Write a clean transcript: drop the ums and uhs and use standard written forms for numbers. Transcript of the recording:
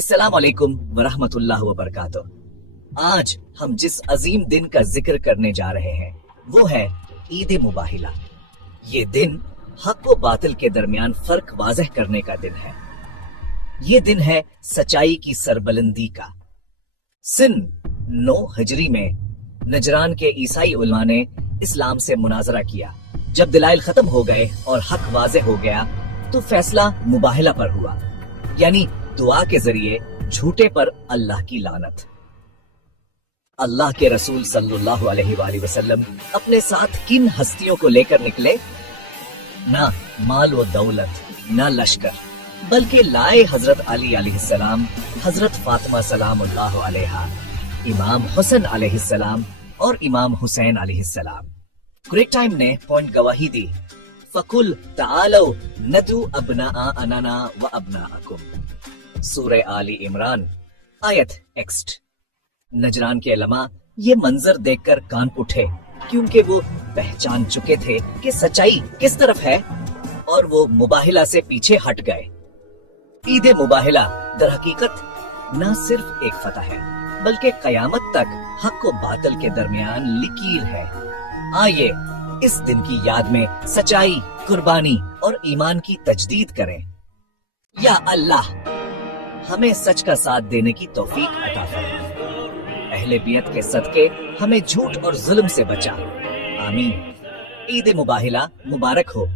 अस्सलाम वालेकुम वरहमतुल्लाह वबरकातुह। आज हम जिस अजीम दिन का जिक्र करने जा रहे हैं वो है ईद मुबाहिला। ये दिन हक व बातिल के दरमियान फर्क वाज़ेह करने का दिन है। ये दिन है सच्चाई की सरबलंदी का। सन 9 हिजरी में नजरान के ईसाई उलमा ने इस्लाम से मुनाजरा किया। जब दलाइल खत्म हो गए और हक वाज़ेह हो गया तो फैसला मुबाहिला पर हुआ, यानी दुआ के जरिए झूठे पर अल्लाह की लानत। अल्लाह के रसूल सल्लल्लाहु अलैहि वसल्लम अपने साथ किन हस्तियों को लेकर निकले? ना माल व दौलत, ना लश्कर, बल्कि लाए हजरत अली अलैहिस्सलाम, हजरत फातिमा सलामुल्लाह अलैहा, इमाम हुसैन अलैहिस्सलाम और इमाम हुसैन अलैहिस्सलाम। कुरैश टाइम ने पॉइंट गवाही दी, फकुल तालो नदू अबना अनाना व अबनाअकुम। सूरह आली इमरान आयत एक्स्ट। नजरान के उलमा ये मंजर देखकर कांप उठे, क्योंकि वो पहचान चुके थे कि सच्चाई किस तरफ है और वो मुबाहिला से पीछे हट गए। ईद मुबाहिला दर हकीकत न सिर्फ एक फतह है, बल्कि कयामत तक हक व बातिल के दरमियान लकीर है। आइए इस दिन की याद में सच्चाई, कुर्बानी और ईमान की तजदीद करें। या अल्लाह, हमें सच का साथ देने की तौफीक अता फरमा। अहले बियत के सदके हमें झूठ और जुल्म से बचा। आमीन। ईद मुबाहिला मुबारक हो।